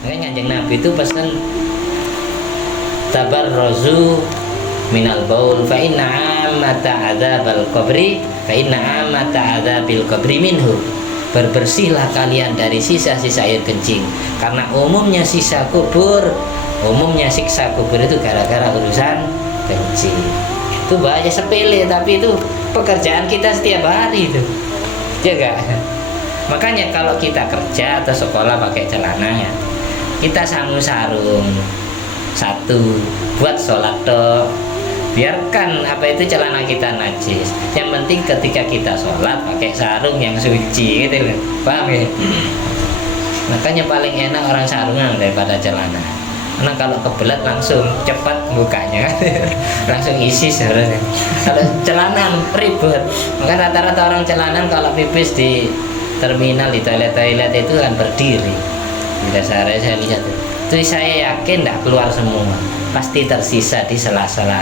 Makanya Kanjeng Nabi itu pesan tabarrazu minal baul fa inna ammata adzabal qabri fa inna ammata adzabil qabri minhu. Berbersihlah kalian dari sisa-sisa air kencing, karena umumnya siksa kubur itu gara-gara urusan kencing. Itu bahaya sepele, tapi itu pekerjaan kita setiap hari itu, ya enggak? Makanya kalau kita kerja atau sekolah pakai celana ya, kita sarung satu buat sholat toh, biarkan celana kita najis. Yang penting ketika kita sholat pakai sarung yang suci, gitu loh, paham ya? Makanya paling enak orang sarungan daripada celana. Karena kalau kebelet langsung cepat bukanya, langsung isi seharusnya. Kalau celana ribet, maka rata-rata orang celana kalau pipis di terminal, di toilet itu kan berdiri. Tidak saya lihat itu, saya yakin tidak keluar semua, pasti tersisa di sela-sela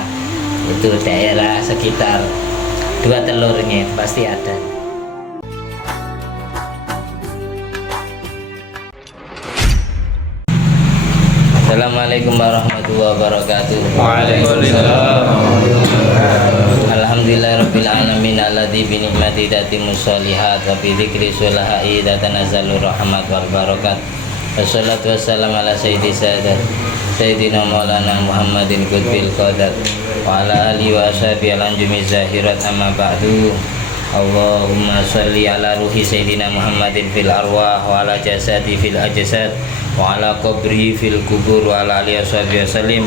itu daerah sekitar 2 telurnya pasti ada. Assalamualaikum warahmatullahi wabarakatuh. Waalaikumsalam. Alhamdulillahirabbil alamin alladzi bi ni'mati tatimmus sholihat wa bi dzikri sulahai tatanazzalu rahmat wal barakat. Wassalatu wassalamu ala sayyidina maulana Muhammadin qutbil qadat wa ala alihi wa ashabihi al-anjumi zahirat amma ba'du. Allahumma sholli ala ruhi sayyidina Muhammadin fil arwah wa ala jasadi fil ajsad wa ala qabri fil kubur wa ala alihi washabihi wasallim.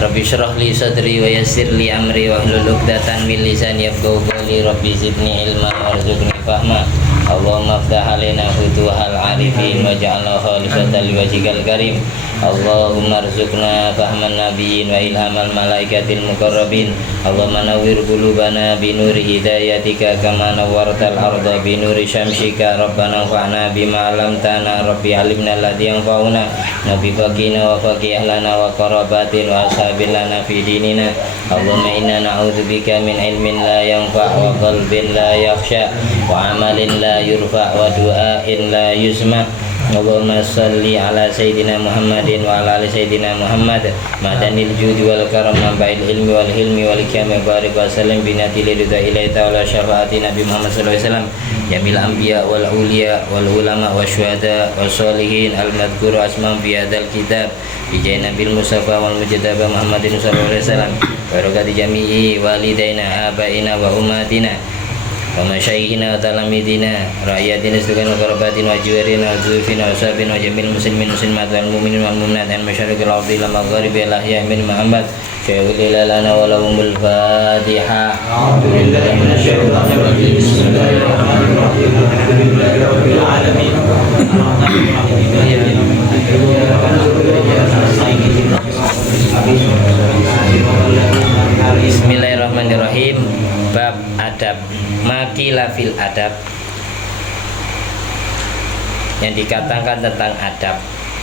Rabbi syrah li sadri wa yassir li amri wa hlul 'uqdatan min lisani yafqahu qawli. Rabbi zidni ilman warzuqni fahma. Allahumma ftah alaina futuhal arifin waj'alna khalisatan liwajhikal karim. Allahumma arzuqna fahman nabiyyin wa ilhamal malaikatil muqarrabin. Allahumma nawwir qulubana bi nuri hidayatika kama nawwartal arda bi nuri syamsika. Rabbana fa'na bima 'allamtana. Rabbi 'allimna alladhi yanfa'una. Nabi faqina wa faqih lana wa qarabatin wa ashabil lana fi dinina. Allahumma inna na'udzubika min ilmin la yanfa' wa qalbin la yakhsha wa amalin la yurfa' wa du'ain la yusma'. Allahumma salli ala sayyidina Muhammadin wa ala ali sayyidina Muhammad madanil judi wal karam maba'il ilmi wal hilmi wal ikami barik wa sallim binati lidha ilaita wa syafaati Nabi Muhammad sallallahu alaihi wasallam jamil anbiya wal uliya wal ulama wa syuhada wa sholihin al madhkur asmam fi hadzal kitab bi nabil mustafa wal mujtaba Muhammadin sallallahu alaihi wasallam barakati jami'i walidaina abaina wa ummatina wa masyayikhina wa talamidina ra'yatina sedukan wa karabatin wa jiwarina wa zuhufina wa sahabina wa jamil muslimin muslimat wal mu'minin wal mu'minat dan masyarakat al-ardi ila magharibi al-ahya min Muhammad syai'ulil lana wa lahumul fatiha. A'udzubillahi minasyaitonir rajim. Bismillahirrahmanirrahim. Alhamdulillahi rabbil alamin. Bismillahirrahmanirrahim. Bab adab. Makilah fil adab, yang dikatakan tentang adab.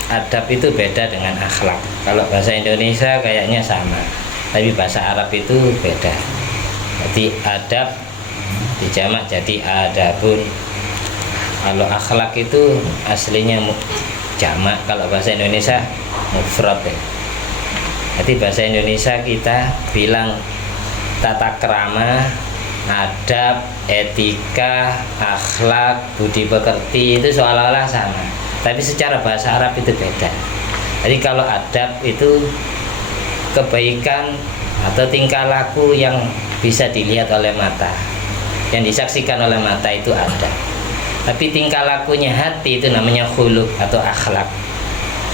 Adab itu beda dengan akhlak. Kalau bahasa Indonesia kayaknya sama, tapi bahasa Arab itu beda. Jadi adab dijamak jadi adabun. Kalau akhlak itu aslinya jamak, kalau bahasa Indonesia mufrad ya. Jadi bahasa Indonesia kita bilang tata krama, adab, etika, akhlak, budi pekerti itu seolah-olah sama, tapi secara bahasa Arab itu beda. Jadi kalau adab itu kebaikan atau tingkah laku yang bisa dilihat oleh mata, yang disaksikan oleh mata itu adab. Tapi tingkah lakunya hati itu namanya khuluq atau akhlak.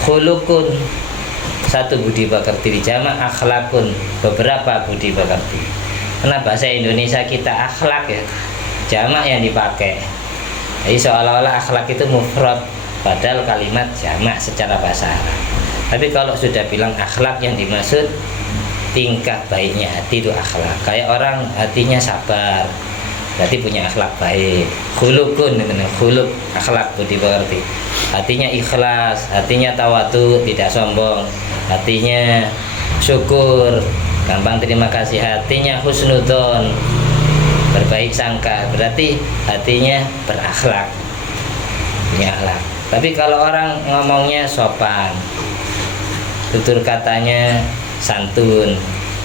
Khuluqun satu budi pekerti dijamak, akhlakun beberapa budi pekerti. Karena bahasa Indonesia kita akhlak ya, jamak yang dipakai. Jadi seolah-olah akhlak itu mufrad, padahal kalimat jamak secara bahasa Arab. Tapi kalau sudah bilang akhlak, yang dimaksud tingkah baiknya hati itu akhlak. Kayak orang hatinya sabar, berarti punya akhlak baik. Khulukun, khuluk akhlak budi pekerti. Hatinya ikhlas, hatinya tawadu, tidak sombong, hatinya syukur, gampang terima kasih, hatinya husnudon, berbaik sangka, berarti hatinya berakhlak, punya akhlak. Tapi kalau orang ngomongnya sopan, tutur katanya santun,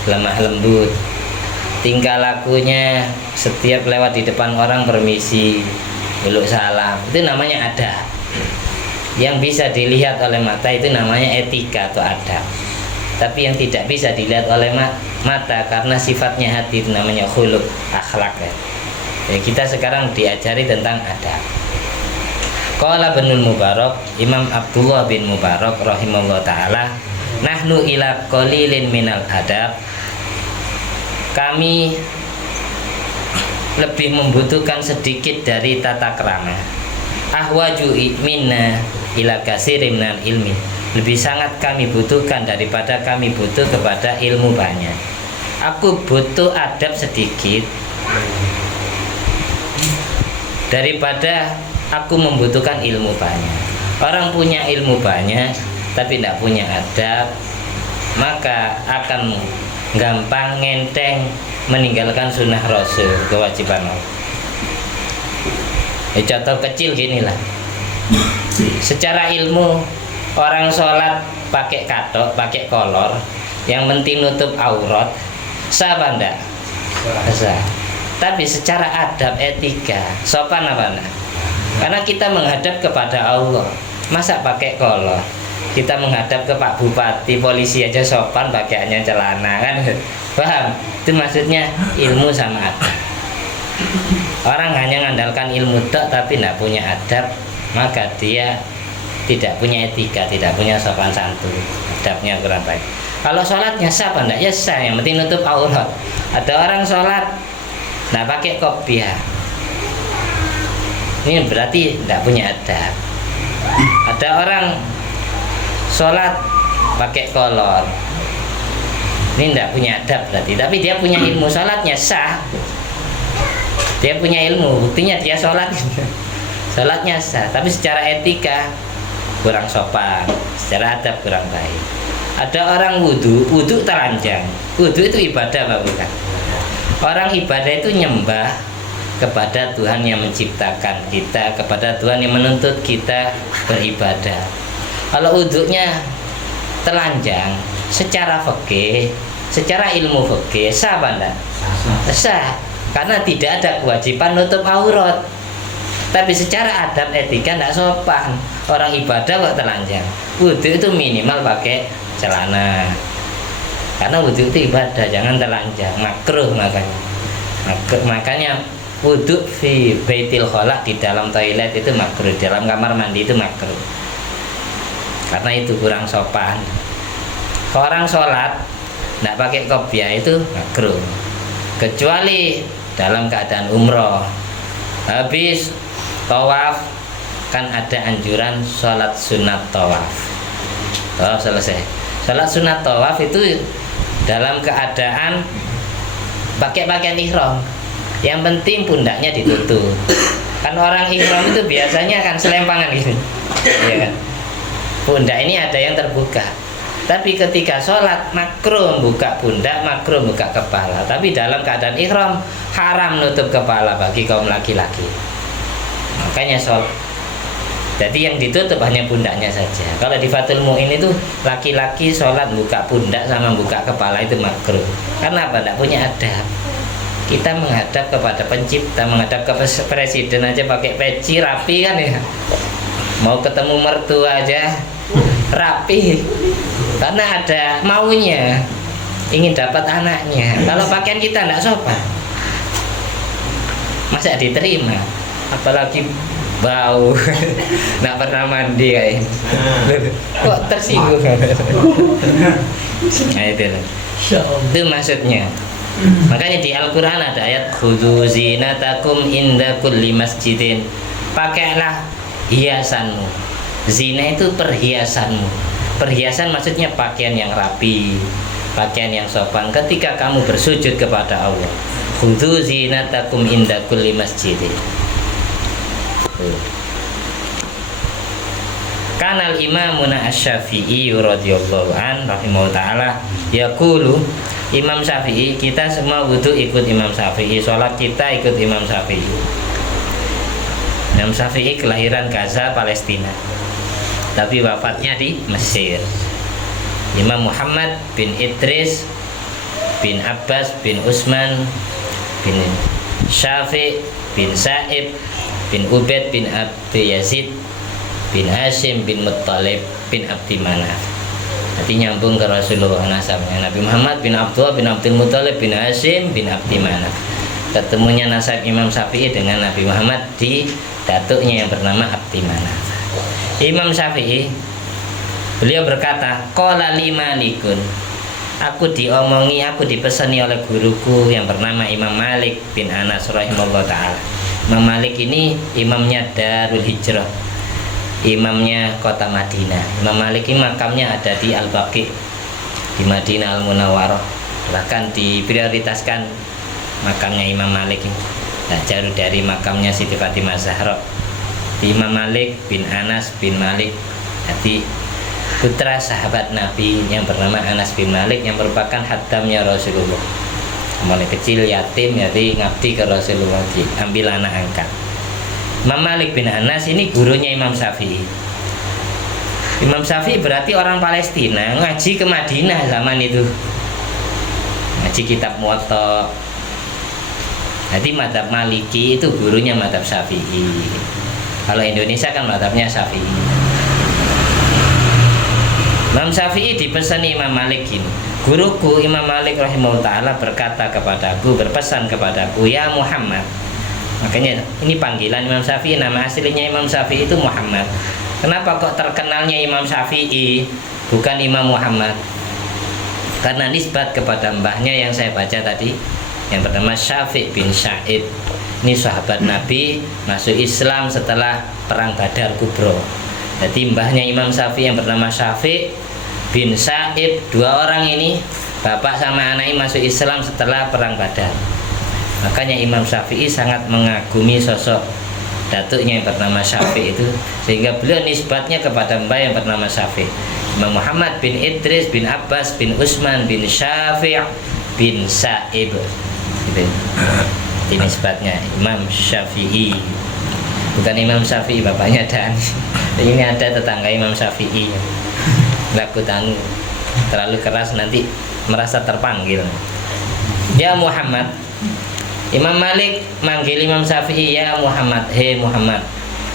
lemah lembut, tingkah lakunya setiap lewat di depan orang permisi, belok salam, itu namanya adab. Yang bisa dilihat oleh mata itu namanya etika atau adab. Tapi yang tidak bisa dilihat oleh mata karena sifatnya hati itu namanya khuluq, akhlak ya. Ya, kita sekarang diajari tentang adab. Qala Ibnul Mubarak, Imam Abdullah bin Mubarak rahimahullah ta'ala, nahnu ila qalilin minal adab, kami lebih membutuhkan sedikit dari tata krama. Ahwaju minna ila katsirin minal ilmi, lebih sangat kami butuhkan daripada kami butuh kepada ilmu banyak. Aku butuh adab sedikit daripada aku membutuhkan ilmu banyak. Orang punya ilmu banyak tapi tidak punya adab, maka akan gampang ngenteng meninggalkan sunnah Rasul, kewajiban Allah. Contoh kecil gini lah. Secara ilmu orang sholat pakai katok, pakai kolor, yang penting nutup aurat, sah apa enggak? Sah. Tapi secara adab, etika, sopan apa enggak? Karena kita menghadap kepada Allah, masa pakai kolor? Kita menghadap ke Pak Bupati, polisi aja sopan pakaiannya celana, kan? Paham? Itu maksudnya ilmu sama adab. Orang hanya mengandalkan ilmu tok tapi tidak punya adab, maka dia tidak punya etika, tidak punya sopan santun, adabnya kurang baik. Kalau sholatnya sah apa enggak? Ya sah, yang penting nutup aurat. Ada orang sholat nggak pakai kopiah, ini berarti tidak punya adab. Ada orang sholat pakai kolor, ini tidak punya adab berarti. Tapi dia punya ilmu, sholatnya sah. Dia punya ilmu, buktinya dia sholat, sholatnya sah. Tapi secara etika kurang sopan, secara adab kurang baik. Ada orang wudhu telanjang. Wudhu itu ibadah apa bukan? Orang ibadah itu nyembah kepada Tuhan yang menciptakan kita, kepada Tuhan yang menuntut kita beribadah. Kalau wudhunya telanjang, secara fikih, secara ilmu fikih sah apa enggak? Sah, karena tidak ada kewajiban nutup aurat. Tapi secara adab etika enggak sopan. Orang ibadah kok telanjang. Wudhu itu minimal pakai celana. Karena wudhu itu ibadah, jangan telanjang, makruh makanya. Makanya wudhu fi baitil khala, di dalam toilet itu makruh, di dalam kamar mandi itu makruh. Karena itu kurang sopan. Orang sholat tidak pakai kopiah itu makruh, kecuali dalam keadaan umroh. Habis tawaf kan ada anjuran sholat sunat tawaf. Tawaf selesai, sholat sunat tawaf itu dalam keadaan pakai pakaian ihram. Yang penting pundaknya ditutup. Kan orang ihram itu biasanya kan selempangan gini, ya kan? Pundak ini ada yang terbuka. Tapi ketika sholat makruh buka pundak, makruh buka kepala. Tapi dalam keadaan ihram haram nutup kepala bagi kaum laki-laki. Makanya sholat, jadi yang ditutup hanya pundaknya saja. Kalau di Fathul Mu'in itu laki-laki sholat buka pundak sama buka kepala itu makruh. Karena apa? Tidak punya adab. Kita menghadap kepada pencipta, menghadap ke presiden aja pakai peci rapi kan ya. Mau ketemu mertua aja rapi, karena ada maunya, ingin dapat anaknya. Kalau pakaian kita tidak sopan, masa diterima? Apalagi bau, nggak pernah mandi kayak, kok tersinggung? Nah itu maksudnya. Makanya di Al-Quran ada ayat khudhu zinatakum inda kulli masjidin, pakailah hiasanmu. Zina itu perhiasanmu. Perhiasan maksudnya pakaian yang rapi, pakaian yang sopan ketika kamu bersujud kepada Allah. Khudhu zinatakum inda kulli masjidin. Kanal Imamuna Asy-Syafi'i radhiyallahu an rahimahullah taala yaqulu, Imam Syafi'i, kita semua butuh ikut Imam Syafi'i, sholat kita ikut Imam Syafi'i. Imam Syafi'i kelahiran Gaza, Palestina, tapi wafatnya di Mesir. Imam Muhammad bin Idris bin Abbas bin Utsman bin Syafi' bin Sa'ib bin Ubaid bin Abdi Yazid bin Hashim bin Muttalib bin Abdi Manaf. Nanti nyambung ke Rasulullah nasabnya. Nabi Muhammad bin Abdullah bin Abdul Muttalib bin Hashim bin Abdi Manaf. Ketemunya nasab Imam Syafi'i dengan Nabi Muhammad di datuknya yang bernama Abdi Manaf. Imam Syafi'i, beliau berkata, qala li Malikun, aku diomongi, aku dipesani oleh guruku yang bernama Imam Malik bin Anas rahimahullah ta'ala. Imam Malik ini imamnya Darul Hijrah, imamnya kota Madinah. Imam Malik ini makamnya ada di Al-Baqi di Madinah Al-Munawwarah. Bahkan diprioritaskan makamnya Imam Malik ini, nah, jauh dari makamnya Siti Fatimah Zahra. Imam Malik bin Anas bin Malik, jadi putra sahabat Nabi yang bernama Anas bin Malik yang merupakan haddamnya Rasulullah. Mulai kecil yatim, jadi ngabdi ke Rasulullah, ambil anak angkat. Imam Malik bin Anas ini gurunya Imam Syafi'i. Imam Syafi'i berarti orang Palestina, ngaji ke Madinah zaman itu, ngaji kitab Muwatta. Jadi madhab Maliki itu gurunya madhab Syafi'i. Kalau Indonesia kan madhabnya Syafi'i. Imam Syafi'i dipesani Imam Malik gini, guruku Imam Malik rahimahullah ta'ala berkata kepadaku, berpesan kepadaku, ya Muhammad. Makanya ini panggilan Imam Syafi'i, nama aslinya Imam Syafi'i itu Muhammad. Kenapa kok terkenalnya Imam Syafi'i bukan Imam Muhammad? Karena nisbat kepada mbahnya yang saya baca tadi, yang bernama Syafi' bin Sa'id. Ini sahabat Nabi, masuk Islam setelah perang Badar Kubro. Jadi mbahnya Imam Syafi'i yang bernama Syafi' bin Sa'id, dua orang ini bapak sama anaknya masuk Islam setelah perang Badar. Makanya Imam Syafi'i sangat mengagumi sosok datuknya yang bernama Syafi' itu, sehingga beliau nisbatnya kepada mbah yang bernama Syafi'. Imam Muhammad bin Idris bin Abbas bin Utsman bin Syafi' bin Sa'ib, gitu. Ini nisbatnya Imam Syafi'i, bukan Imam Syafi'i bapaknya Dan. Ini ada tetangga Imam Syafi'i, laku tangguh terlalu keras nanti merasa terpanggil. Ya Muhammad. Imam Malik manggil Imam Syafi'i, ya Muhammad, hei Muhammad,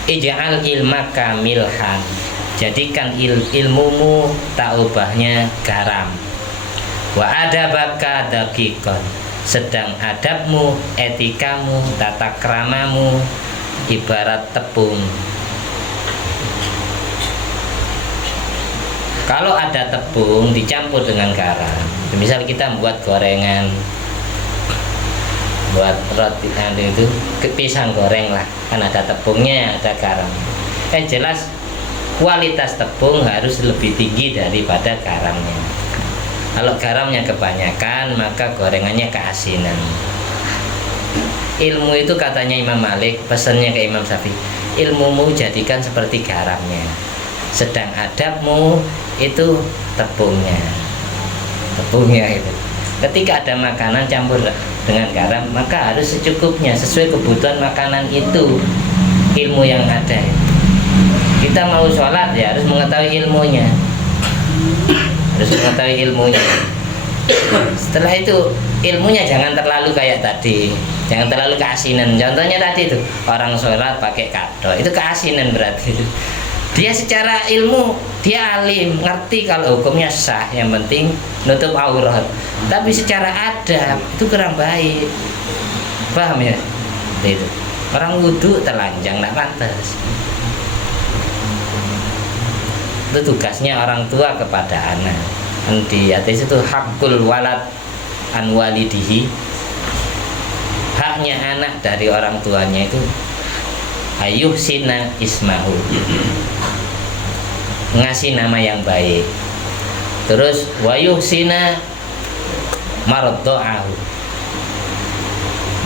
ij'al ilmaka milhan, jadikan ilmumu tak ubahnya garam, wa adabaka daqiqan, sedang adabmu, etikamu, tata kramamu ibarat tepung. Kalau ada tepung dicampur dengan garam, misal kita buat gorengan, buat roti itu, pisang goreng lah, kan ada tepungnya, ada garam. Jelas kualitas tepung harus lebih tinggi daripada garamnya. Kalau garamnya kebanyakan, maka gorengannya keasinan. Ilmu itu katanya Imam Malik, pesannya ke Imam Syafi'i, ilmumu jadikan seperti garamnya, sedang adabmu itu tepungnya. Tepungnya itu, ketika ada makanan campur dengan garam, maka harus secukupnya, sesuai kebutuhan makanan itu. Ilmu yang ada, kita mau sholat ya harus mengetahui ilmunya, harus mengetahui ilmunya. Setelah itu ilmunya jangan terlalu kayak tadi, jangan terlalu keasinan. Contohnya tadi itu orang sholat pakai kado, itu keasinan berarti. Dia secara ilmu dia alim, ngerti kalau hukumnya sah, yang penting nutup aurat. Tapi secara adab itu kurang baik, paham ya? Itu orang wudhu telanjang, nggak pantas. Itu tugasnya orang tua kepada anak. Di atas itu hakul walad an walidihi, haknya anak dari orang tuanya itu ayuh sina ismahu, ngasih nama yang baik. Terus wayuh sina mardo'ahu,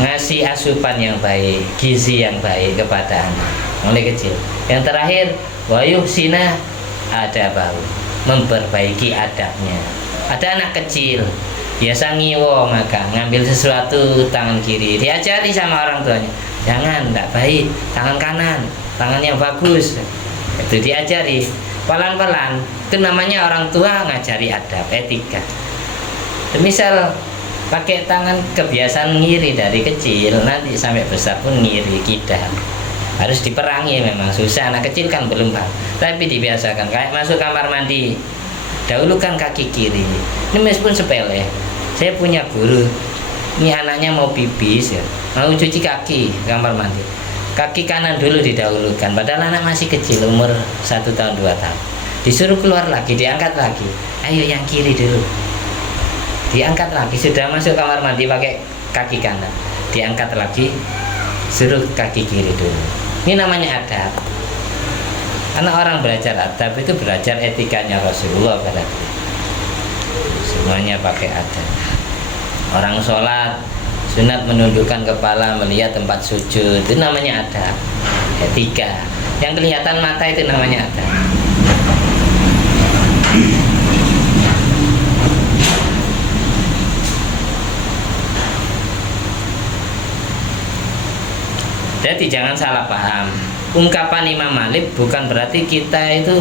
ngasih asupan yang baik, gizi yang baik kepada anak mulai kecil. Yang terakhir wayuh sina adabahu, memperbaiki adabnya. Ada anak kecil biasa ngiwo, maka ngambil sesuatu tangan kiri, diajari sama orang tuanya, jangan, tidak baik, tangan kanan, tangan yang bagus. Itu diajari pelan-pelan. Itu namanya orang tua ngajari adab, etika. Misal pakai tangan kebiasaan ngiri dari kecil, nanti sampai besar pun ngiri, kidal. Harus diperangi, memang susah, anak kecil kan belum paham, tapi dibiasakan. Kayak masuk kamar mandi, dahulukan kaki kiri. Ini meskipun sepele. Saya punya guru, ini anaknya mau pipis ya, mau cuci kaki kamar mandi, kaki kanan dulu didahulukan, padahal anak masih kecil, umur 1 tahun 2 tahun. Disuruh keluar lagi, diangkat lagi, ayo yang kiri dulu, diangkat lagi. Sudah masuk kamar mandi pakai kaki kanan, diangkat lagi, suruh kaki kiri dulu. Ini namanya adab. Karena orang belajar adab itu belajar etikanya Rasulullah berarti. Semuanya pakai adab. Orang sholat sunat menundukkan kepala melihat tempat sujud, itu namanya adab, etika. Yang kelihatan mata itu namanya adab. Jadi jangan salah paham. Ungkapan Imam Malik bukan berarti kita itu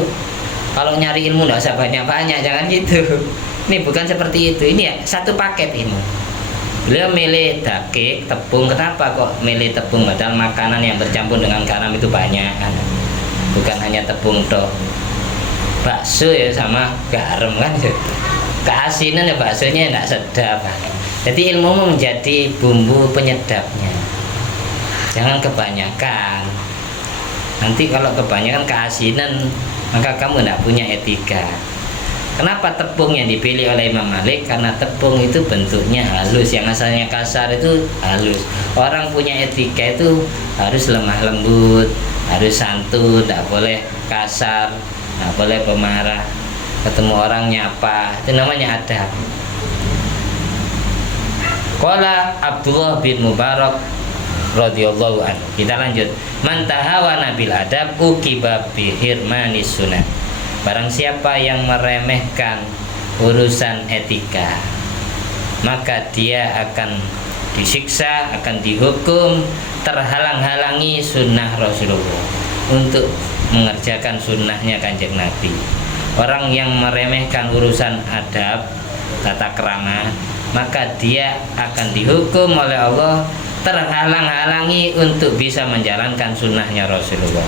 kalau nyari ilmu tidak usah banyak-banyak, jangan gitu. Ini bukan seperti itu. Ini ya satu paket ilmu. Beliau milih daging, tepung. Kenapa kok milih tepung? Padahal makanan yang bercampur dengan garam itu banyak kan? Bukan hanya tepung toh. Bakso ya sama garam kan? Keasinan ya baksonya tidak sedap kan? Jadi ilmu menjadi bumbu penyedapnya. Jangan kebanyakan. Nanti kalau kebanyakan keasinan, maka kamu tidak punya etika. Kenapa tepung yang dipilih oleh Imam Malik? Karena tepung itu bentuknya halus, yang asalnya kasar itu halus. Orang punya etika itu harus lemah lembut, harus santun, tidak boleh kasar, tidak boleh pemarah. Ketemu orang nyapa, itu namanya adab. Qala Abdullah bin Mubarak radhiyallahu anhu. Kita lanjut. Man tahawana bil adab uqiba bi hirmanis sunnah. Barang siapa yang meremehkan urusan etika, maka dia akan disiksa, akan dihukum, terhalang-halangi sunnah Rasulullah untuk mengerjakan sunnahnya Kanjeng Nabi. Orang yang meremehkan urusan adab, tata krama, maka dia akan dihukum oleh Allah, terhalang-halangi untuk bisa menjalankan sunnahnya Rasulullah.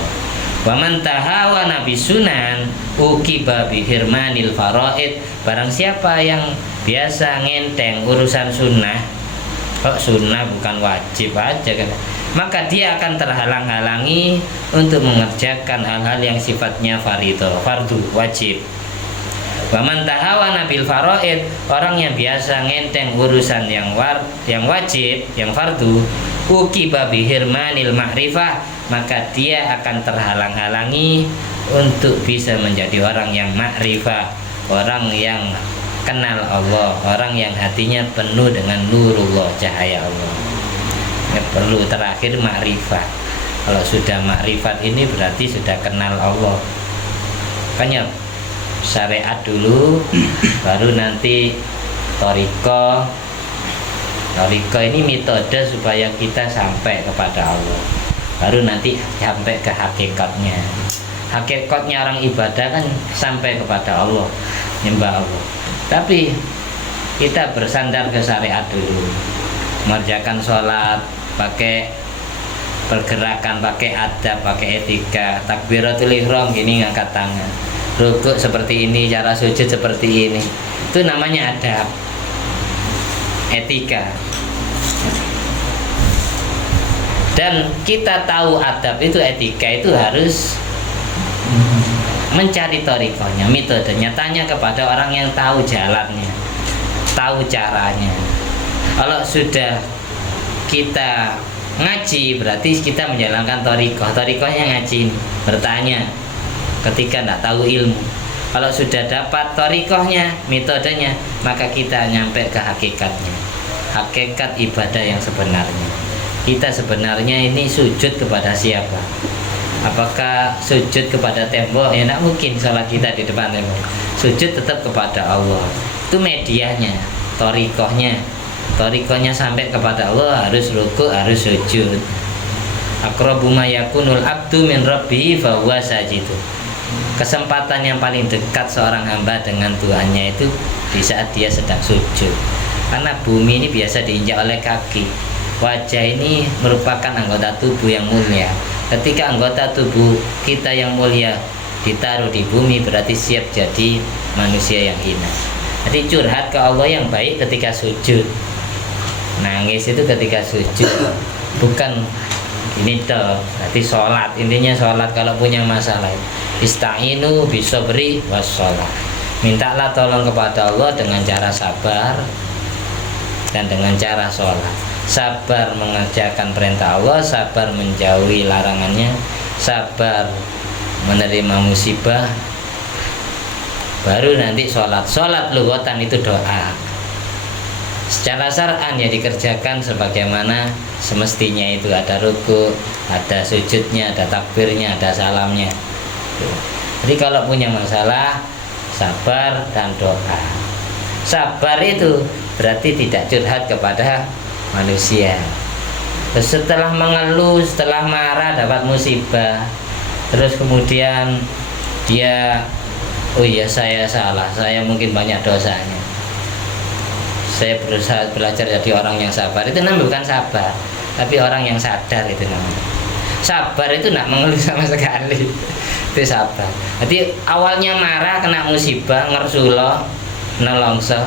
Wa man tahawana bi sunan uqiba bi hirmanil faraid. Barang siapa yang biasa ngenteng urusan sunnah, kok sunnah bukan wajib aja kan, maka dia akan terhalang-halangi untuk mengerjakan hal-hal yang sifatnya fardu, wajib. Wa man tahawana bil faraid, orang yang biasa ngenteng urusan yang wajib, yang fardu, uqiba bi hirmanil ma'rifah, maka dia akan terhalang-halangi untuk bisa menjadi orang yang ma'rifah, orang yang kenal Allah, orang yang hatinya penuh dengan nurullah, cahaya Allah. Ya, perlu terakhir ma'rifah. Kalau sudah ma'rifat ini berarti sudah kenal Allah. Makanya syariat dulu, baru nanti thariqah. Thariqah ini metode supaya kita sampai kepada Allah, baru nanti sampai ke hakikatnya. Hakikatnya orang ibadah kan sampai kepada Allah, nyembah Allah. Tapi kita bersandar ke syariat dulu, mengerjakan sholat pakai pergerakan, pakai adab, pakai etika. Takbiratul ihram gini, ngangkat tangan, rukuk seperti ini, cara sujud seperti ini. Itu namanya adab, etika. Dan kita tahu adab itu, etika itu harus mencari thariqahnya, metodenya. Tanya kepada orang yang tahu jalannya, tahu caranya. Kalau sudah kita ngaji, berarti kita menjalankan thariqah. Thariqahnya ngaji, bertanya ketika tidak tahu ilmu. Kalau sudah dapat thariqahnya, metodenya, maka kita nyampe ke hakikatnya, hakikat ibadah yang sebenarnya. Kita sebenarnya ini sujud kepada siapa? Apakah sujud kepada tembok? Ya tidak mungkin sholat kita di depan tembok. Sujud tetap kepada Allah. Itu medianya, thariqahnya. Thariqahnya sampai kepada Allah harus rukuk, harus sujud. aqrabu ma yakunul abdu min rabbihi fa huwa sajid. Kesempatan yang paling dekat seorang hamba dengan Tuhannya itu di saat dia sedang sujud. Karena bumi ini biasa diinjak oleh kaki. Wajah ini merupakan anggota tubuh yang mulia. Ketika anggota tubuh kita yang mulia ditaruh di bumi, berarti siap jadi manusia yang hina. Jadi curhat ke Allah yang baik ketika sujud. Nangis itu ketika sujud, bukan ini toh. Berarti sholat, intinya sholat kalau punya masalah. Ista'inu bisobri wassalah. Mintalah tolong kepada Allah dengan cara sabar dan dengan cara sholat. Sabar mengerjakan perintah Allah, sabar menjauhi larangannya, sabar menerima musibah, baru nanti sholat. Sholat lughatan itu doa. Secara syar'an ya dikerjakan sebagaimana semestinya, itu ada ruku, ada sujudnya, ada takbirnya, ada salamnya. Jadi kalau punya masalah, sabar dan doa. Sabar itu berarti tidak curhat kepada manusia. Terus setelah mengeluh, setelah marah dapat musibah, terus kemudian dia, oh iya saya salah, saya mungkin banyak dosanya, saya berusaha belajar jadi orang yang sabar. Itu namanya bukan sabar, tapi orang yang sadar itu namanya. Sabar itu tidak mengeluh sama sekali. Itu sabar. Jadi awalnya marah, kena musibah, ngersuloh, nelongso.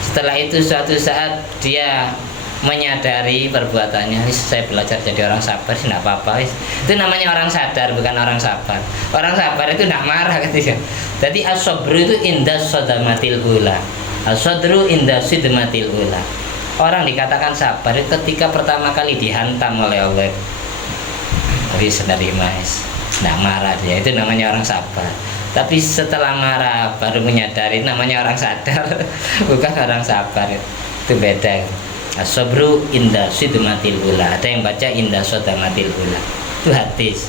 Setelah itu suatu saat dia menyadari perbuatannya, saya belajar jadi orang sabar, tidak apa-apa. Itu namanya orang sadar, bukan orang sabar. Orang sabar itu tidak marah ketika. Jadi as-sabru itu indah sodamatil ula. As-sadru indah sidmatil ula. Orang dikatakan sabar itu ketika pertama kali dihantam oleh Allah, tapi menerima, tidak marah dia. Itu namanya orang sabar. Tapi setelah marah baru menyadari, namanya orang sadar, bukan orang sabar. Itu beda. As-sabru inda sidmatil ula. Ada yang baca inda sodamatil ula. Itu hadis.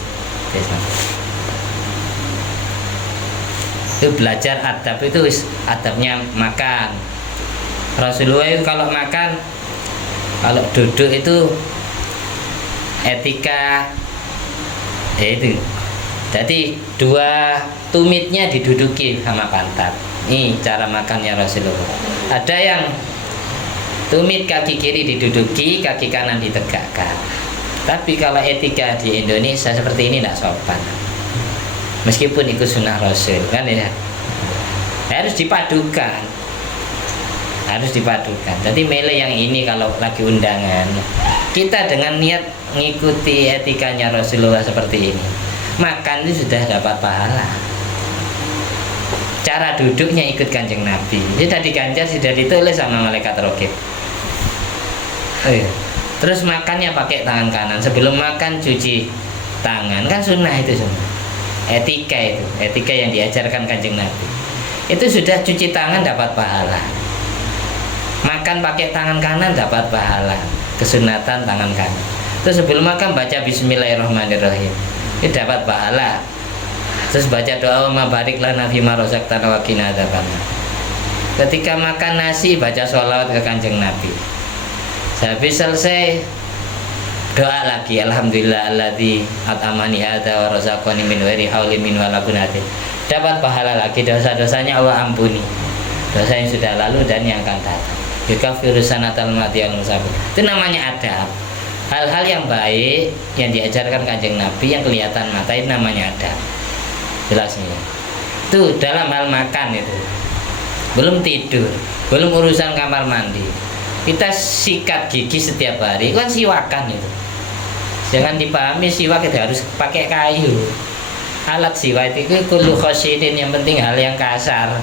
Itu belajar adab, itu adabnya makan. Rasulullah itu kalau makan, kalau duduk itu etika, ya itu. Jadi dua tumitnya diduduki sama pantat. Ini cara makannya Rasulullah. Ada yang tumit kaki kiri diduduki, kaki kanan ditegakkan. Tapi kalau etika di Indonesia seperti ini tidak sopan. Meskipun ikut sunnah Rasul, kan ya, harus dipadukan. Harus dipadukan. Jadi mele yang ini kalau lagi undangan, kita dengan niat mengikuti etikanya Rasulullah seperti ini, makan itu sudah dapat pahala. Cara duduknya ikut Kanjeng Nabi. Sudah diganjar, sudah ditulis sama malaikat raqib. Oh iya. Terus makannya pakai tangan kanan. Sebelum makan cuci tangan, kan sunnah itu semua. Etika itu, etika yang diajarkan Kanjeng Nabi. Itu sudah cuci tangan dapat pahala. Makan pakai tangan kanan dapat pahala. Kesunatan tangan kanan. Terus sebelum makan baca Bismillahirrahmanirrahim. Itu dapat pahala. Terus baca doa ma barik lana fima razaqtana wa qina adzabannar. Ketika makan nasi baca sholawat ke Kanjeng Nabi. Habis selesai doa lagi, alhamdulillah alladzi at'amani hadza wa razaqani min ghairi haulin min wala quwwatin. Dapat pahala lagi, dosa-dosanya Allah ampuni. Dosa yang sudah lalu dan yang akan datang. Yukaffiru sanatal mati al musafir. Itu namanya adab. Hal-hal yang baik yang diajarkan Kanjeng Nabi yang kelihatan mata itu namanya adab. Jelasnya. Itu dalam hal makan itu. Belum tidur, belum urusan kamar mandi. Kita sikat gigi setiap hari, kan siwakan itu. Jangan dipahami siwak itu harus pakai kayu. Alat siwak itu kullu khosidin, yang penting hal yang kasar.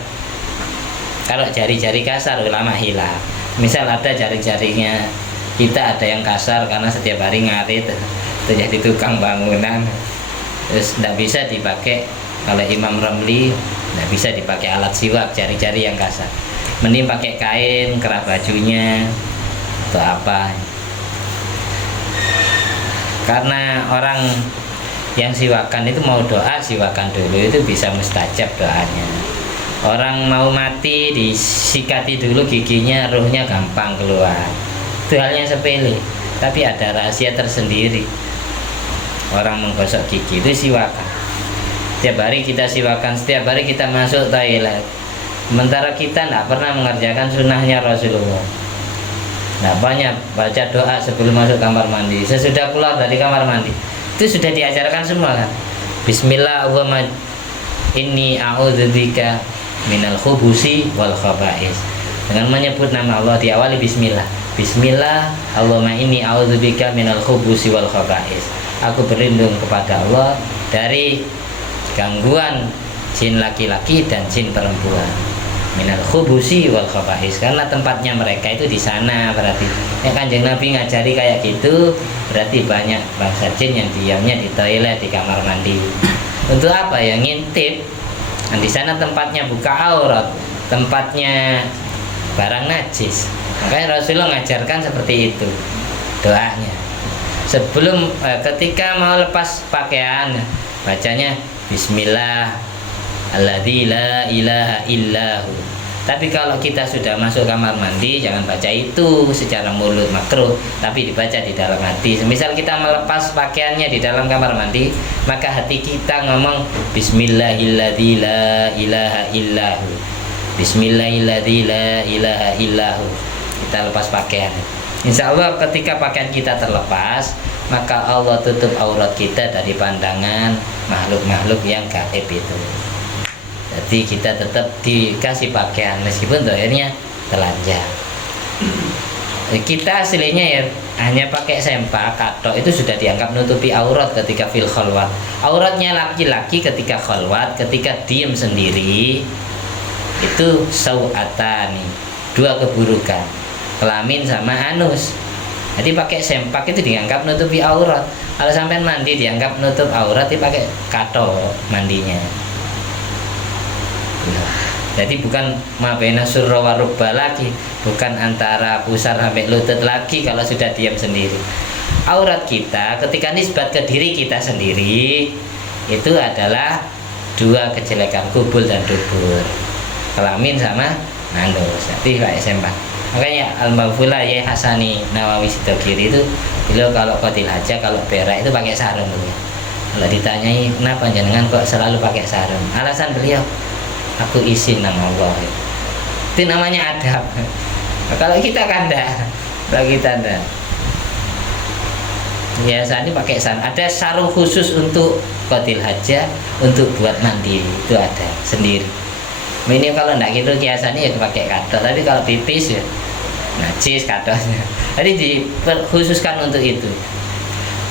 Kalau jari-jari kasar ulama hilang. Misal ada jari-jarinya kita ada yang kasar karena setiap hari ngarit, itu jadi tukang bangunan. Terus tidak bisa dipakai, kalau Imam Ramli tidak bisa dipakai alat siwak, jari-jari yang kasar. Mending pakai kain, kerah bajunya atau apa. Karena orang yang siwakan itu mau doa, siwakan dulu, itu bisa mustajab doanya. Orang mau mati disikati dulu giginya, ruhnya gampang keluar. Itu halnya sepele, tapi ada rahasia tersendiri. orang menggosok gigi itu siwakan. Setiap hari kita siwakan, setiap hari kita masuk toilet. Sementara kita tidak pernah mengerjakan sunnahnya Rasulullah. Nah, banyak baca doa sebelum masuk kamar mandi, sesudah keluar dari kamar mandi. Itu sudah diajarkan semua kan. Bismillah Allahumma inni a'udzubika minal khubusi wal khaba'is. Dengan menyebut nama Allah diawali bismillah. Bismillah Allahumma inni a'udzubika minal khubusi wal khaba'is. Aku berlindung kepada Allah dari gangguan jin laki-laki dan jin perempuan. Minal khubusi wal khaba'is, karena tempatnya mereka itu di sana. Berarti ya Kanjeng Nabi ngajari kayak gitu, berarti banyak bangsa jin yang diamnya di toilet, di kamar mandi. Untuk apa ya? Ngintip. Dan di sana tempatnya buka aurat, tempatnya barang najis. Makanya Rasulullah mengajarkan seperti itu doanya. Sebelum ketika mau lepas pakaian, bacanya Bismillah alladzi la ilaha illahu. Tapi kalau kita sudah masuk kamar mandi, jangan baca itu secara mulut, makruh, tapi dibaca di dalam hati. Semisal kita melepas pakaiannya di dalam kamar mandi, maka hati kita ngomong Bismillahilladzi la ilaha illahu. Bismillahilladzi la ilaha illahu. Kita lepas pakaian. Insya Allah ketika pakaian kita terlepas, maka Allah tutup aurat kita dari pandangan makhluk-makhluk yang gaib itu. Jadi kita tetap dikasih pakaian meskipun akhirnya telanjang. Kita aslinya ya hanya pakai sempak, katok itu sudah dianggap nutupi aurat ketika fil khalwat. Auratnya laki-laki ketika khalwat, ketika diem sendiri itu sau'atani, dua keburukan, kelamin sama anus. Jadi pakai sempak itu dianggap nutupi aurat. Kalau sampai mandi dianggap nutup aurat, dipakai katok mandinya. Jadi bukan mabena surra wa rubba lagi, bukan antara pusar sampai lutut lagi kalau sudah diam sendiri. Aurat kita ketika nisbat ke diri kita sendiri itu adalah dua kejelekan, kubul dan dubur, kelamin sama anus. Jadi kayak sempak. Makanya Al-Mawfula ya Hasani Nawawi Sidogiri itu beliau kalau qatil haja, kalau berak itu pakai sarung beliau. Kalau ditanyai kenapa jenengan kok selalu pakai sarung, alasan beliau, aku izin nama Allah. Itu namanya adab. Nah, kalau kita kan enggak, kalau kita enggak. Biasanya pakai sarung. Ada sarung khusus untuk qatil haja, untuk buat mandi itu ada sendiri. Ini kalau enggak gitu biasanya ya pakai kadok. Tapi kalau pipis ya najis kadoknya. Jadi dikhususkan untuk itu.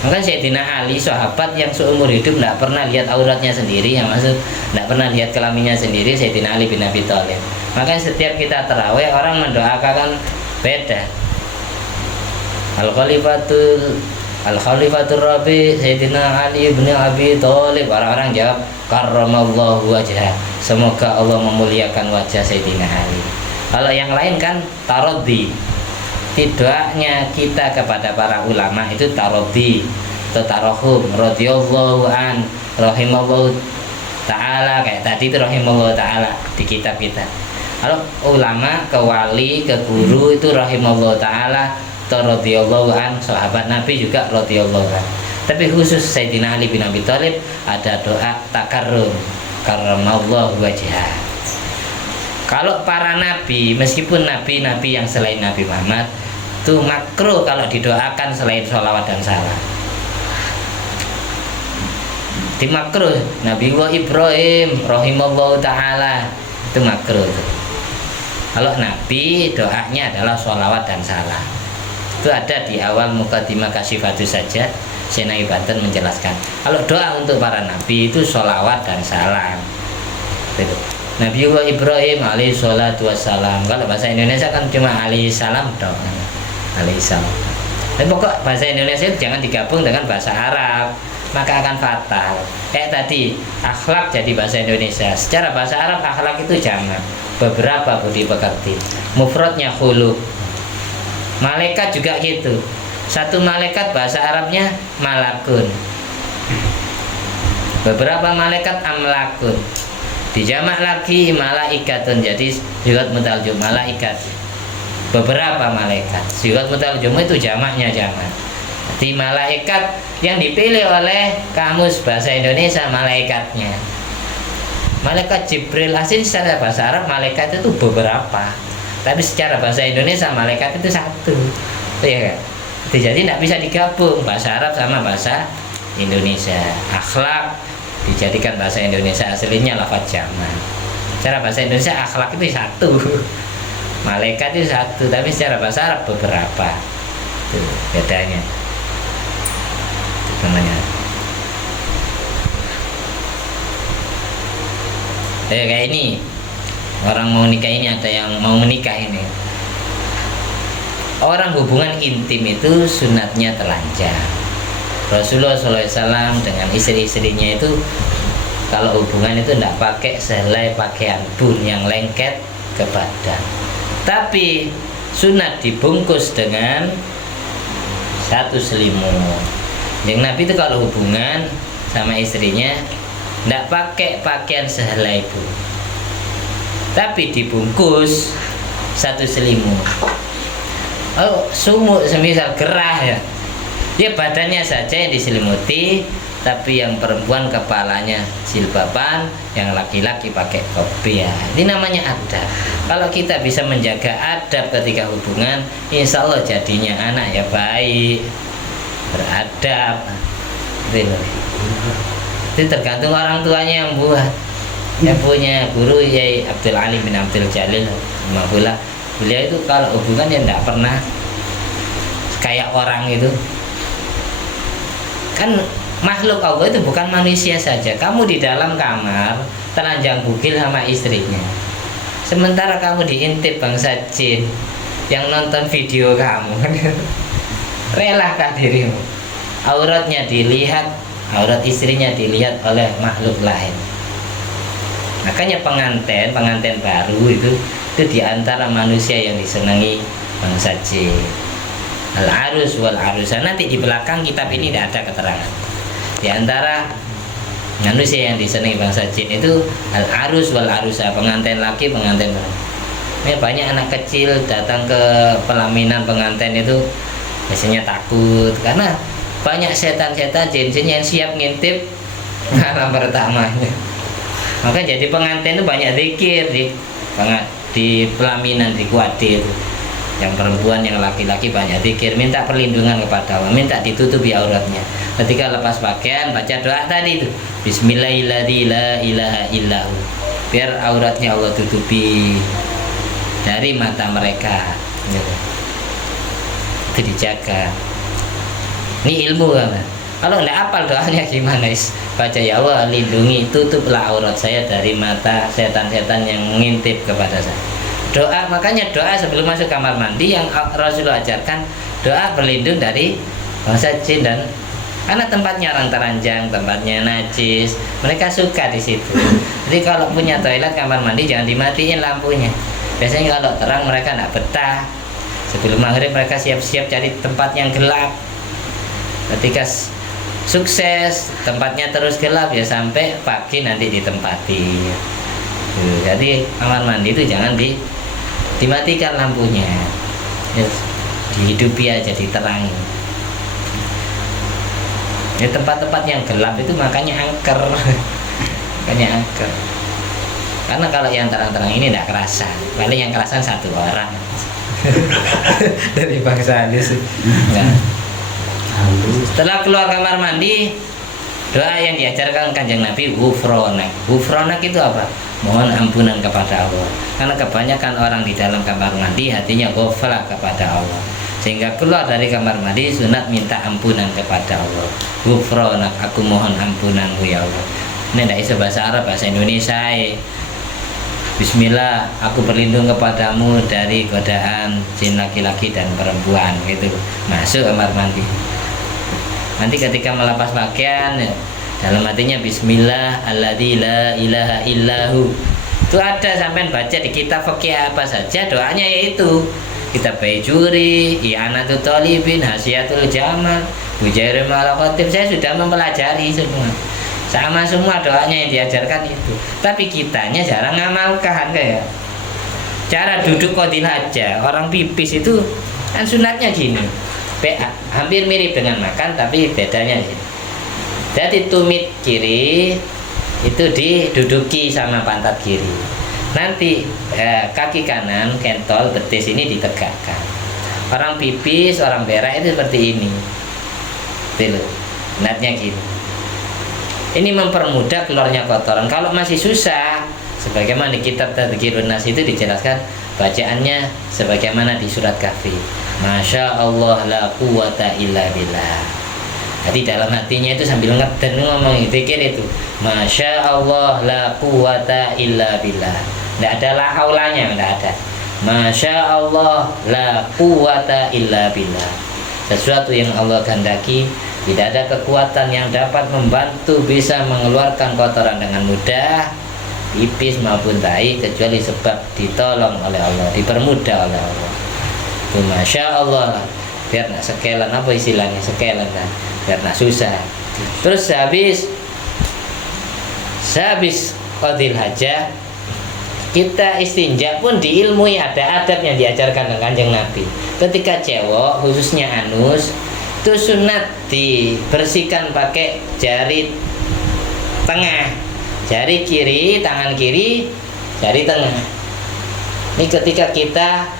Maka Sayyidina Ali, sahabat yang seumur hidup tidak pernah lihat auratnya sendiri, yang maksud tidak pernah lihat kelaminnya sendiri, Sayyidina Ali bin Abi Thalib. Maka setiap kita tarawih orang mendoakan beda. Al-Khalifatul Rabi Sayyidina Ali bin Abi Thalib, orang-orang jawab karramallahu wajhah, semoga Allah memuliakan wajah Sayyidina Ali. Kalau yang lain kan taroddi, doanya kita kepada para ulama itu taroddi atau tarohum, radhiyallahu an, rahimallahu ta'ala, kayak tadi itu rahimallahu ta'ala di kitab kita. Kalau ulama ke wali, ke guru itu rahimallahu ta'ala atau radhiyallahu an, sahabat Nabi juga radhiyallahu an. Tapi khusus Sayyidina Ali bin Abi Thalib ada doa takarrum, karramallahu wajhah. Kalau para nabi, meskipun nabi-nabi yang selain Nabi Muhammad itu makruh kalau didoakan selain sholawat dan salam. Di makruh Nabi Ibrahim rahimallahu ta'ala itu makruh. Kalau nabi doanya adalah sholawat dan salam. Itu ada di awal Muqaddimah Kasyifatus Sajjad, Syekh Banten menjelaskan. Kalau doa untuk para nabi itu sholawat dan salam. Itu. Nabi Ibrahim alaihi salatu wassalam. Kalau bahasa Indonesia kan cuma alaihi salam dong. Alaihi salam. Tapi pokok bahasa Indonesia itu jangan digabung dengan bahasa Arab, maka akan fatal. Kayak tadi akhlak jadi bahasa Indonesia. Secara bahasa Arab akhlak itu jamak, beberapa budi pekerti. Mufradnya khuluq. Malaikat juga gitu. Satu malaikat bahasa Arabnya malakun. Beberapa malaikat amlakun. Dijamak lagi malaikatun, jadi sigat mutalajum malaikat. Beberapa malaikat sigat mutalajum itu jamaknya jamak. Jadi malaikat yang dipilih oleh kamus bahasa Indonesia malaikatnya. Malaikat Jibril asli secara bahasa Arab malaikat itu beberapa, tapi secara bahasa Indonesia malaikat itu satu, ya kan? Jadi tidak bisa digabung bahasa Arab sama bahasa Indonesia. Akhlak dijadikan bahasa Indonesia aslinya lafaz jamak. Secara bahasa Indonesia akhlak itu satu, malaikat itu satu, tapi secara bahasa Arab beberapa. Itu bedanya. Itu namanya. Kayak ini orang mau nikah ini, ada yang mau menikah ini, orang hubungan intim itu sunatnya telanjang. Rasulullah SAW dengan istri-istrinya itu kalau hubungan itu tidak pakai sehelai pakaian pun yang lengket ke badan, tapi sunat dibungkus dengan satu selimut. Yang Nabi itu kalau hubungan sama istrinya tidak pakai pakaian sehelai pun, tapi dibungkus satu selimut. Oh, sumuk semisal gerah ya, dia badannya saja yang diselimuti, tapi yang perempuan kepalanya jilbaban, yang laki-laki pakai kopiah. Ini namanya adab. Kalau kita bisa menjaga adab ketika hubungan, insya Allah jadinya anak ya baik, beradab. Itu tergantung orang tuanya yang buat. Saya punya guru Yai Abdul Ali bin Abdul Jalil Mahula. Beliau itu kalau hubungan ya tidak pernah kayak orang itu. Kan makhluk Allah itu bukan manusia saja. Kamu di dalam kamar telanjang bugil sama istrinya, sementara kamu diintip bangsa jin yang nonton video kamu. Relakah dirimu auratnya dilihat, aurat istrinya dilihat oleh makhluk lain? Makanya pengantin baru itu diantara manusia yang disenangi bangsa jin. Al-arus wal arusa, nanti di belakang kitab ini tidak ada keterangan. Di antara manusia yang disenangi bangsa jin itu al-arus wal arusa, pengantin laki, pengantin perempuan. Ini banyak anak kecil datang ke pelaminan pengantin itu biasanya takut karena banyak setan-setan jin-jin yang siap ngintip malam pertamanya. Maka jadi pengantin itu banyak zikir di pelaminan, di kuadi itu. Yang perempuan, yang laki-laki banyak zikir, minta perlindungan kepada Allah, minta ditutupi auratnya. Ketika lepas pakaian baca doa tadi itu, Bismillahirrahmanirrahim, la ilaha illahu. Biar auratnya Allah tutupi dari mata mereka. Itu dijaga. Ini ilmu kan? Kalau tidak hafal doanya gimana? Baca ya Allah lindungi, tutuplah aurat saya dari mata setan-setan yang mengintip kepada saya. Doa, makanya doa sebelum masuk kamar mandi yang Rasulullah ajarkan, doa berlindung dari bangsa jin dan karena tempatnya orang telanjang, tempatnya najis, mereka suka di situ. Jadi kalau punya toilet kamar mandi jangan dimatiin lampunya. Biasanya kalau terang mereka tidak betah. Sebelum maghrib mereka siap-siap cari tempat yang gelap. Ketika sukses tempatnya terus gelap ya sampai pagi nanti ditempati. Jadi kamar mandi itu jangan dimatikan lampunya, ya, dihidupi aja, diterangi. Ya, tempat-tempat yang gelap itu makanya angker. Makanya angker. Karena kalau yang terang-terang ini tidak kerasan, paling yang kerasan satu orang dari bangsa Indonesia. Nah, setelah keluar kamar mandi, doa yang diajarkan Kanjeng Nabi ghufranak. Ghufranak itu apa? Mohon ampunan kepada Allah. Karena kebanyakan orang di dalam kamar mandi hatinya ghaflah kepada Allah, sehingga keluar dari kamar mandi sunat minta ampunan kepada Allah. Ghufranak, aku mohon ampunanmu ya Allah. Ini tidak bisa bahasa Arab, bahasa Indonesia. Bismillah, aku berlindung kepadamu dari godaan jin laki-laki dan perempuan. Gitu. Masuk kamar mandi. Nanti ketika melepas pakaian, dalam hatinya Bismillah alladzi la ilaha illahu. Itu ada sampai baca di kitab fikih apa saja doanya, yaitu kitab Baijuri, I'anatul Talibin, Hasiyatul Jamal, Bujairul Malakotib. Saya sudah mempelajari semua. Sama semua doanya yang diajarkan itu. Tapi kitanya jarang ngamalkan kayak. Cara duduk qadil haja, orang pipis itu kan sunatnya gini. hampir mirip dengan makan, tapi bedanya di sini. Jadi tumit kiri itu diduduki sama pantat kiri. Nanti kaki kanan kentol betis ini ditegakkan. Orang pipis, orang berak itu seperti ini. Itu loh, natnya gini. Ini mempermudah keluarnya kotoran. Kalau masih susah, sebagaimana di kitab Tadhkirun Nas itu dijelaskan bacaannya sebagaimana di surat Kahfi. Masya Allah la quwata illa billah. Jadi dalam hatinya itu sambil ngeden ngomong zikir itu. Masya Allah la quwata illa billah. Tidak ada la haulanya, tidak ada. Masya Allah la quwata illa billah. Sesuatu yang Allah kehendaki, tidak ada kekuatan yang dapat membantu bisa mengeluarkan kotoran dengan mudah, pipis maupun tai, kecuali sebab ditolong oleh Allah, dipermudah oleh Allah. Itu Masya Allah, biar nak sekelan, apa istilahnya sekelan lah, biar nak susah. Terus sehabis qadil hajah, kita istinja pun diilmui, ada adab yang diajarkan dengan Kanjeng Nabi. Ketika cewek, khususnya anus, itu sunat dibersihkan pakai jari tengah, jari kiri, tangan kiri, jari tengah. Ini ketika kita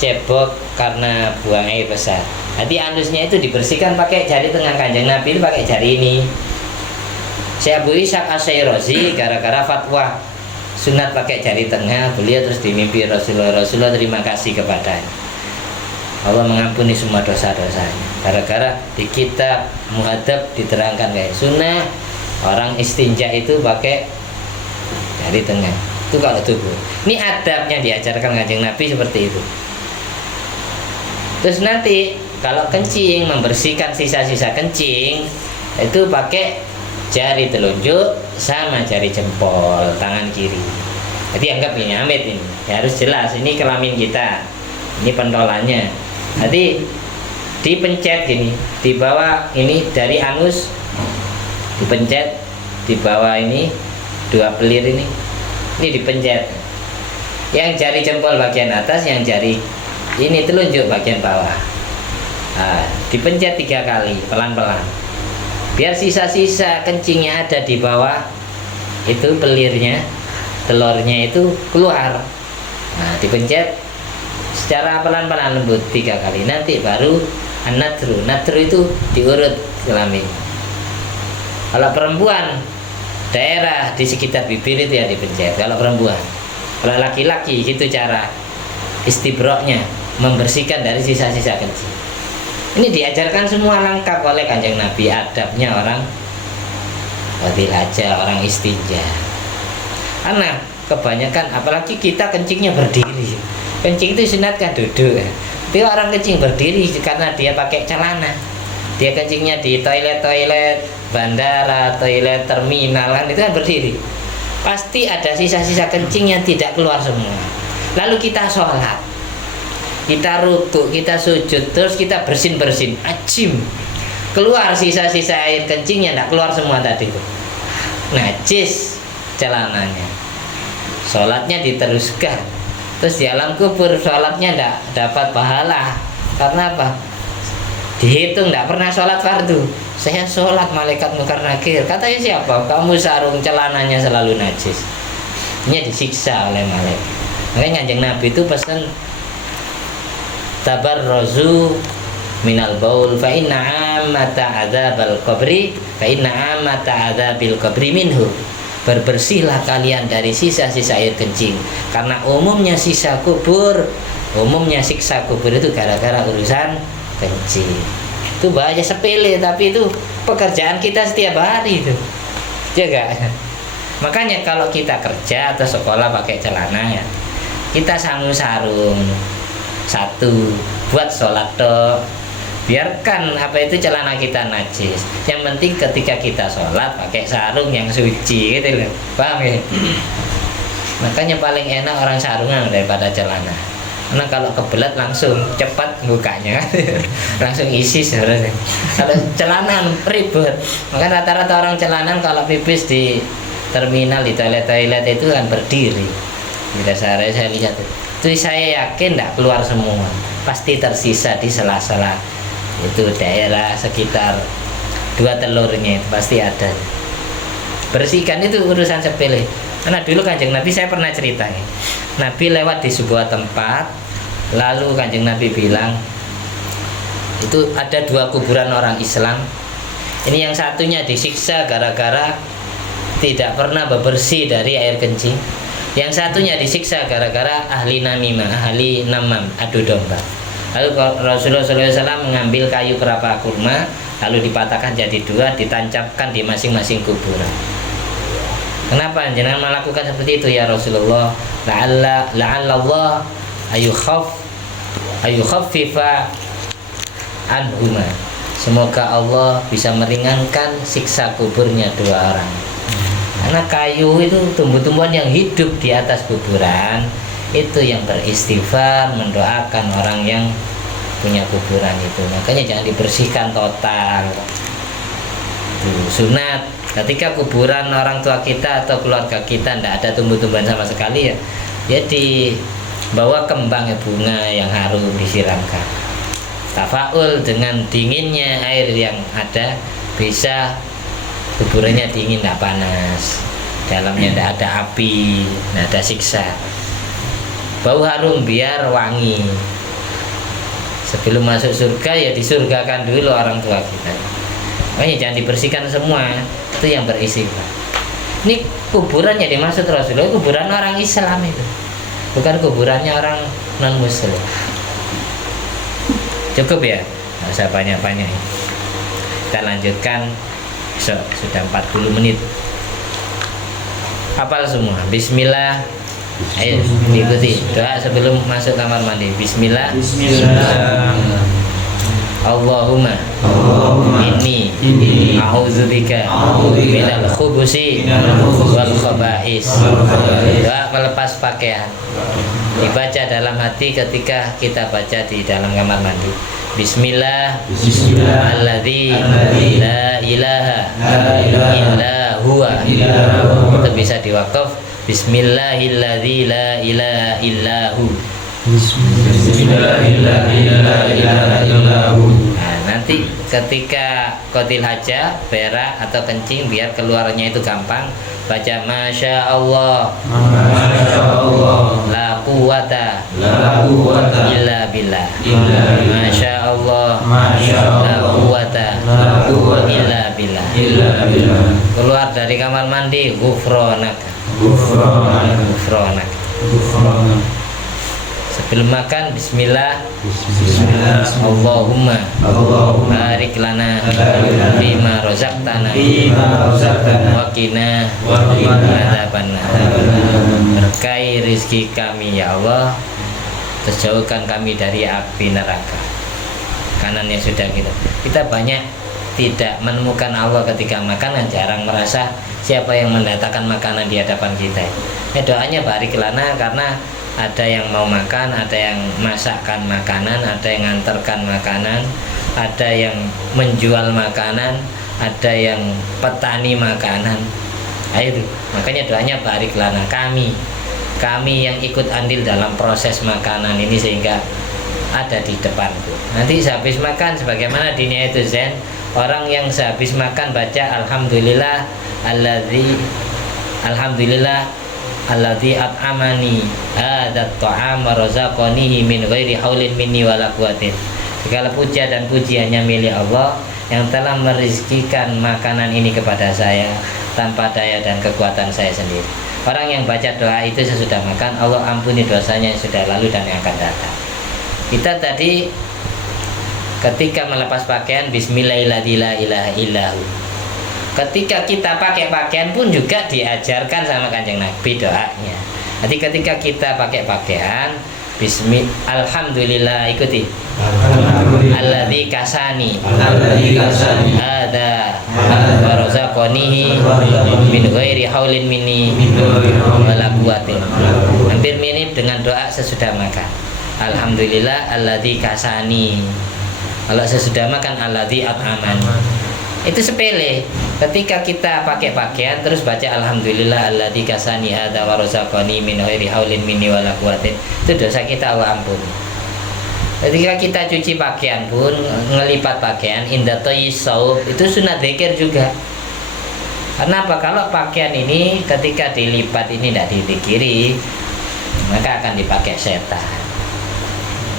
cebok karena buang air besar. Jadi anusnya itu dibersihkan pakai jari tengah. Kanjeng Nabi itu pakai jari ini. Syekh Abu Ishaq Asy-Syirazi gara-gara fatwa sunat pakai jari tengah, beliau terus dimimpi Rasulullah terima kasih kepadanya. Allah mengampuni semua dosa-dosanya. Gara-gara di kitab Muhadzab diterangkan kayak sunnah orang istinja itu pakai jari tengah. Itu kalau tubuh. Ini adabnya diajarkan Kanjeng Nabi seperti itu. Terus nanti kalau kencing, membersihkan sisa-sisa kencing itu pakai jari telunjuk sama jari jempol tangan kiri. Jadi anggap ini amit ini. Ya harus jelas ini kelamin kita. Ini pentolannya. Nanti dipencet gini, di bawah ini dari anus dipencet, di bawah ini dua pelir ini dipencet. Yang jari jempol bagian atas, yang jari ini telunjuk bagian bawah. Nah, dipencet 3 kali pelan-pelan. Biar sisa-sisa kencingnya ada di bawah itu pelirnya, telurnya itu keluar. Nah, dipencet secara pelan-pelan lembut 3 kali. Nanti baru an-natru. Natru itu diurut kelamin. Kalau perempuan, daerah di sekitar bibir itu yang dipencet. Kalau perempuan, kalau laki-laki gitu cara istibroknya, membersihkan dari sisa-sisa kencing. Ini diajarkan semua lengkap oleh Kanjeng Nabi, adabnya orang qadil hajah, orang istinja. Karena kebanyakan, apalagi kita kencingnya berdiri. Kencing itu sunat kan duduk. Tapi orang kencing berdiri karena dia pakai celana. Dia kencingnya di toilet-toilet bandara, toilet terminal kan itu kan berdiri. Pasti ada sisa-sisa kencing yang tidak keluar semua. Lalu kita sholat, kita rukuk, kita sujud, terus kita bersin-bersin, ajim, keluar sisa-sisa air kencingnya, tidak keluar semua tadi itu, najis celananya. Sholatnya diteruskan, terus di alam kubur sholatnya tidak dapat pahala. Karena apa? Dihitung tidak pernah sholat fardu. Saya sholat malaikat mungkar nakir. Katanya siapa? Kamu sarung celananya selalu najis. Ini disiksa oleh malaikat. Makanya Kanjeng Nabi itu pesan tabarrazu minal baul fa inna amata adzabal qabri fa inna amata adzabil qabri minhu. Berbersihlah kalian dari sisa-sisa air kencing, karena umumnya siksa kubur itu gara-gara urusan kencing. Itu bahaya sepele, tapi itu pekerjaan kita setiap hari itu. Jaga. Makanya kalau kita kerja atau sekolah pakai celana ya, kita sarung satu buat sholat toh, biarkan apa itu celana kita najis. Yang penting ketika kita sholat pakai sarung yang suci gitu loh, paham ya? Makanya paling enak orang sarungan daripada celana. Karena kalau kebelet langsung cepat bukanya, langsung isi sebenarnya. Kalau celanan ribet. Maka rata-rata orang celanan kalau pipis di terminal, di toilet itu kan berdiri. Saya lihat Itu saya yakin tidak keluar semua, pasti tersisa di sela-sela itu daerah sekitar 2 telurnya itu pasti ada. Bersihkan itu urusan sepele. Karena dulu Kanjeng Nabi, saya pernah cerita ya, Nabi lewat di sebuah tempat, lalu Kanjeng Nabi bilang itu ada 2 kuburan orang Islam. Ini yang satunya disiksa gara-gara tidak pernah bebersih dari air kencing. Yang satunya disiksa gara-gara ahli namimah, ahli namam, adu domba. Lalu Rasulullah SAW mengambil kayu kelapa kurma, lalu dipatahkan jadi 2, ditancapkan di masing-masing kuburan. Kenapa jangan melakukan seperti itu ya Rasulullah? La'allallah ayukhaffifa anhuma. Semoga Allah bisa meringankan siksa kuburnya 2 orang. Karena kayu itu tumbuh-tumbuhan yang hidup di atas kuburan, itu yang beristighfar, mendoakan orang yang punya kuburan itu. Makanya jangan dibersihkan total. Itu sunat. Ketika kuburan orang tua kita atau keluarga kita tidak ada tumbuh-tumbuhan sama sekali ya dibawa kembang ya, bunga yang harum disiramkan. Tafaul dengan dinginnya air yang ada, bisa kuburannya dingin, tidak panas, dalamnya tidak ada api, tidak ada siksa. Bau harum biar wangi. Sebelum masuk surga ya disurgakan dulu orang tua kita. Makanya jangan dibersihkan semua, itu yang beristighfar. Ini kuburan yang dimaksud Rasulullah, kuburan orang Islam itu, bukan kuburannya orang non Muslim. Cukup ya, nggak usah banyak-banyak. Kita lanjutkan besok, sudah 40 menit. Hafal semua. Bismillah. Ayo diikuti doa sebelum masuk kamar mandi. Bismillah. Allahumma inni a'udzubika minal khubusi wal khaba'is. Doa melepas pakaian dibaca dalam hati ketika kita baca di dalam kamar mandi. Bismillah, alladzi la ilaha illa huwa. Itu bisa diwakaf. Bismillahilladzi la ilaha illa hu. Nah, nanti ketika qatil haja, berak atau kencing biar keluarnya itu gampang, baca Masya Allah, la quwata illa billah. Masya Allah, la quwata illa billah. Keluar dari kamar mandi, ghufranak. Sebelum makan bismillah. Allahumma barik lana bima razaqtana wa qina adzabannar. Berkahi rezeki kami ya Allah, terjauhkan kami dari api neraka. Kanannya sudah kita banyak tidak menemukan Allah ketika makan, jarang merasa siapa yang mendatangkan makanan di hadapan kita. Doanya barik lana karena ada yang mau makan, ada yang masakkan makanan, ada yang nganterkan makanan, ada yang menjual makanan, ada yang petani makanan. Itu makanya doanya barik lana, kami yang ikut andil dalam proses makanan ini sehingga ada di depanku. Nanti sehabis makan sebagaimana dinia itu Zen, orang yang sehabis makan baca alhamdulillah alladzi at'amani hadzal ta'am wa razaqanihi min ghairi haulin minni wala quwwatin. Segala puja dan puji hanya milik Allah yang telah merizkikan makanan ini kepada saya tanpa daya dan kekuatan saya sendiri. Orang yang baca doa itu sesudah makan, Allah ampuni dosanya yang sudah lalu dan yang akan datang. Kita tadi ketika melepas pakaian bismillahirrahmanirrahim. Ketika kita pakai pakaian pun juga diajarkan sama Kanjeng Nabi doanya. Jadi ketika kita pakai pakaian, alhamdulillah, ikuti. Alladzi kasani ada wa razaqanihi min ghairi haulin minni wala quwwatin. Hampir mirip dengan doa sesudah makan. Alhamdulillah alladzi kasani. Kalau sesudah makan alladzi at'amani. Itu sepele. Ketika kita pakai pakaian terus baca alhamdulillah alladzi kasani hadza wa razaqani min ghairi haulin minni wala quwwatin, itu dosa kita Allah ampun. Ketika kita cuci pakaian pun, ngelipat pakaian inda saub, itu sunat zikir juga. Karena apa? Kalau pakaian ini ketika dilipat ini tidak dizikiri, maka akan dipakai setan.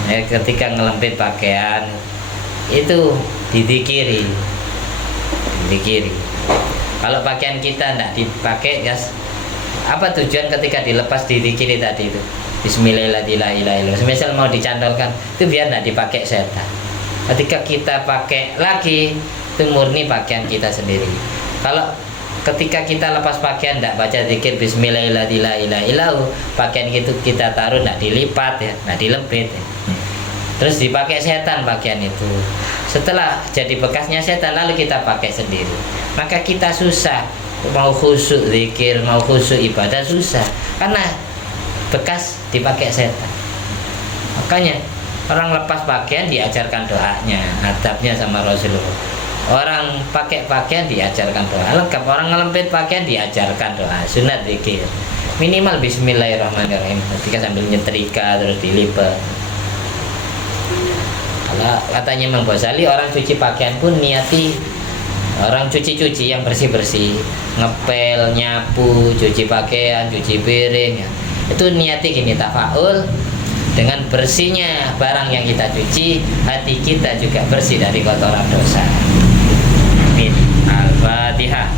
Ya, ketika ngelempit pakaian itu dizikiri. Kalau pakaian kita tidak dipakai, guys, apa tujuan ketika dilepas dizikiri tadi itu? Bismillahirrahmanirrahim. Misal mau dicantolkan, itu biar tidak dipakai setan. Ketika kita pakai lagi, itu murni pakaian kita sendiri. Kalau ketika kita lepas pakaian tidak baca zikir Bismillahirrahmanirrahim, pakaian itu kita taruh tidak dilipat ya, tidak dilempit ya. Terus dipakai setan pakaian itu. Setelah jadi bekasnya setan lalu kita pakai sendiri, maka kita susah mau khusyuk zikir, mau khusyuk ibadah susah karena bekas dipakai setan. Makanya orang lepas pakaian diajarkan doanya, adabnya sama Rasulullah. Orang pakai pakaian diajarkan doa lengkap, orang ngelempit pakaian diajarkan doa sunat zikir minimal Bismillahirrahmanirrahim ketika sambil nyetrika terus dilipat. Kalau katanya Imam Ghazali, orang cuci pakaian pun niati, orang cuci-cuci yang bersih-bersih, ngepel, nyapu, cuci pakaian, cuci piring ya. Itu niati gini, tafaul dengan bersihnya barang yang kita cuci, hati kita juga bersih dari kotoran dosa. Amin. Al-Fatihah.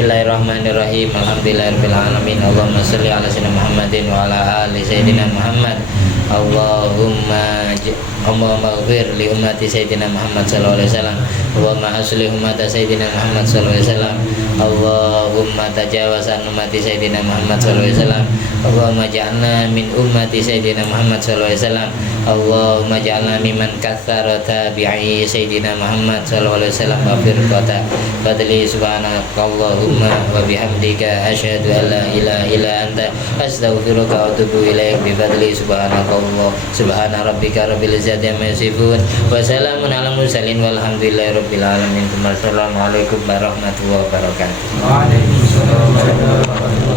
Bismillahirrahmanirrahim. Alhamdulillahirabbil alamin. Allahumma shalli ala sayyidina Muhammadin wa ala ali sayyidina Muhammad. Allahumma ighfir li ummati sayyidina Muhammad sallallahu alaihi wasallam. Allahumma aslih ummata sayyidina Muhammad sallallahu alaihi wasallam. Allahumma tajawaz an ummati sayyidina Muhammad sallallahu alaihi wasallam. Allahumma ja'alna min ummati sayyidina Muhammad sallallahu alaihi wasallam. Allahumma ja'alna mimman katsara tabi'i sayyidina Muhammad sallallahu alaihi wasallam wa firqata fadli subhanakallahumma wa bihamdika asyhadu an la ilaha illa anta astaghfiruka wa atubu ilaik bi fadli subhanakallah subhana rabbika rabbil izzati amma yasifun wa salamun alal mursalin walhamdulillahi rabbil alamin. Wassalamualaikum warahmatullahi wabarakatuh. Waalaikumsalam warahmatullahi wabarakatuh.